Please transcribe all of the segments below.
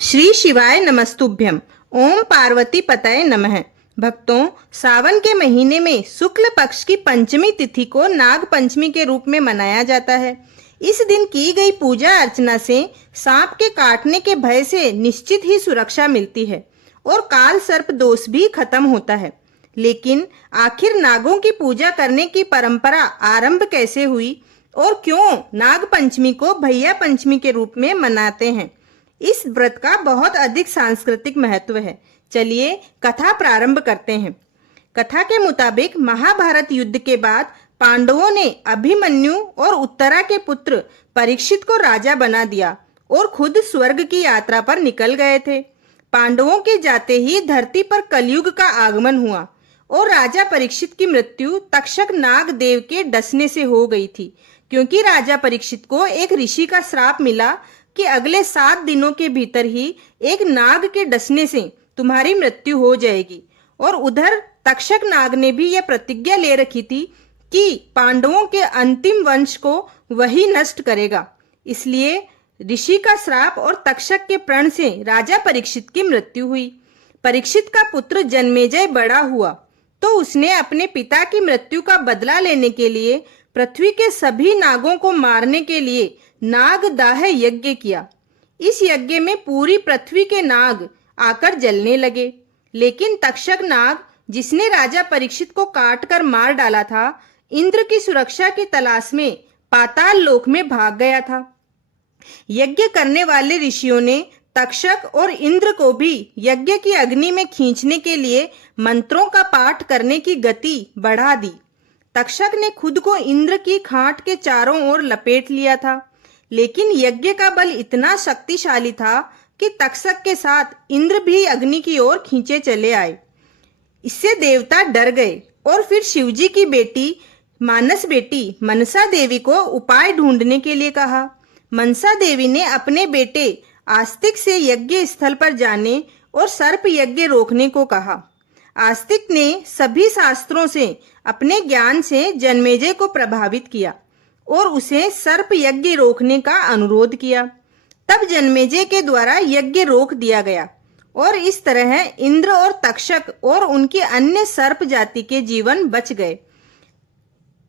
श्री शिवाय नमस्तुभ्यम। ओम पार्वती पतये नमः। भक्तों, सावन के महीने में शुक्ल पक्ष की पंचमी तिथि को नाग पंचमी के रूप में मनाया जाता है। इस दिन की गई पूजा अर्चना से सांप के काटने के भय से निश्चित ही सुरक्षा मिलती है और काल सर्प दोष भी खत्म होता है। लेकिन आखिर नागों की पूजा करने की परंपरा आरंभ कैसे हुई और क्यों नाग पंचमी को भैया पंचमी के रूप में मनाते हैं? इस व्रत का बहुत अधिक सांस्कृतिक महत्व है। चलिए कथा प्रारंभ करते हैं। कथा के मुताबिक महाभारत युद्ध के बाद पांडवों ने अभिमन्यु और उत्तरा के पुत्र परीक्षित को राजा बना दिया और खुद स्वर्ग की यात्रा पर निकल गए थे। पांडवों के जाते ही धरती पर कलयुग का आगमन हुआ और राजा परीक्षित की मृत्यु तक्षक नाग देव के डसने से हो गई थी, क्योंकि राजा परीक्षित को एक ऋषि का श्राप मिला कि अगले 7 दिनों के भीतर ही एक नाग के डसने से तुम्हारी मृत्यु हो जाएगी। और उधर तक्षक नाग ने भी यह प्रतिज्ञा ले रखी थी कि पांडवों के अंतिम वंश को वही नष्ट करेगा। इसलिए ऋषि का श्राप और तक्षक के प्रण से राजा परीक्षित की मृत्यु हुई। परीक्षित का पुत्र जन्मेजय बड़ा हुआ तो उसने अपने पिता की मृत्यु का बदला लेने के लिए पृथ्वी के सभी नागों को मारने के लिए नागदाह यज्ञ किया। इस यज्ञ में पूरी पृथ्वी के नाग आकर जलने लगे, लेकिन तक्षक नाग, जिसने राजा परीक्षित को काटकर मार डाला था, इंद्र की सुरक्षा की तलाश में पाताल लोक में भाग गया था। यज्ञ करने वाले ऋषियों ने तक्षक और इंद्र को भी यज्ञ की अग्नि में खींचने के लिए मंत्रों का पाठ करने की गति बढ़ा दी। तक्षक ने खुद को इंद्र की खाट के चारों ओर लपेट लिया था, लेकिन यज्ञ का बल इतना शक्तिशाली था कि तक्षक के साथ इंद्र भी अग्नि की ओर खींचे चले आए। इससे देवता डर गए और फिर शिवजी की बेटी मनसा देवी को उपाय ढूंढने के लिए कहा। मनसा देवी ने अपने बेटे आस्तिक से यज्ञ स्थल पर जाने और सर्प यज्ञ रोकने को कहा। आस्तिक ने सभी शास्त्रों से अपने ज्ञान से जन्मेजय को प्रभावित किया और उसे सर्प यज्ञ रोकने का अनुरोध किया। तब जन्मेजय के द्वारा यज्ञ रोक दिया गया और इस तरह इंद्र और तक्षक और उनकी अन्य सर्प जाति के जीवन बच गए।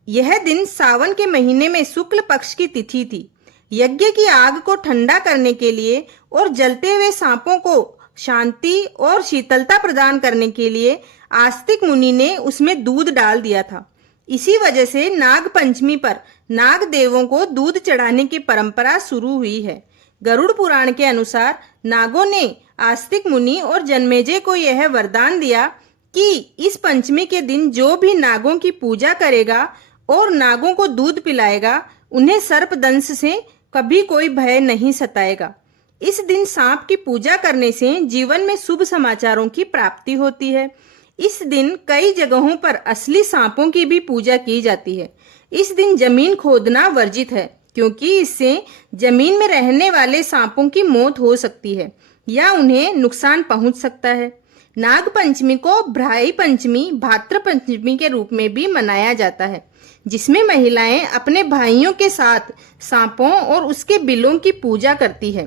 यह दिन सावन के महीने में शुक्ल पक्ष की तिथि थी। यज्ञ की आग को ठंडा करने के लिए और जलते हुए सांपों को शांति और शीतलता प्रदान करने के लिए आस्तिक मुनि ने उसमें दूध डाल दिया था। इसी वजह से नाग पंचमी पर नाग देवों को दूध चढ़ाने की परंपरा शुरू हुई है। गरुड़ पुराण के अनुसार नागों ने आस्तिक मुनि और जन्मेजय को यह वरदान दिया कि इस पंचमी के दिन जो भी नागों की पूजा करेगा और नागों को दूध पिलाएगा, उन्हें सर्प दंश से कभी कोई भय नहीं सताएगा। इस दिन सांप की पूजा करने से जीवन में शुभ समाचारों की प्राप्ति होती है। इस दिन कई जगहों पर असली सांपों की भी पूजा की जाती है। इस दिन जमीन खोदना वर्जित है, क्योंकि इससे जमीन में रहने वाले सांपों की मौत हो सकती है या उन्हें नुकसान पहुंच सकता है। नाग पंचमी को भ्राई पंचमी, भाद्र पंचमी के रूप में भी मनाया जाता है, जिसमें महिलाएं अपने भाइयों के साथ सांपों और उसके बिलों की पूजा करती है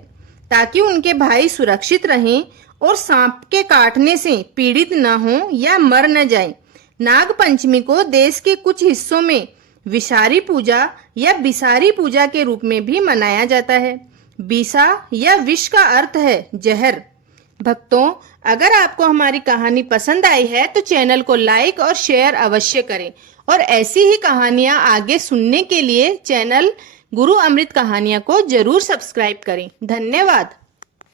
ताकि उनके भाई सुरक्षित रहें और सांप के काटने से पीड़ित न हो या मर न जाएं। नाग पंचमी को देश के कुछ हिस्सों में विषारी पूजा या बिसारी पूजा के रूप में भी मनाया जाता है। बिसा या विष का अर्थ है जहर। भक्तों, अगर आपको हमारी कहानी पसंद आई है तो चैनल को लाइक और शेयर अवश्य करें और ऐसी ही कहानियां आगे सुनने के लिए चैनल गुरु अमृत कहानियां को जरूर सब्सक्राइब करें। धन्यवाद।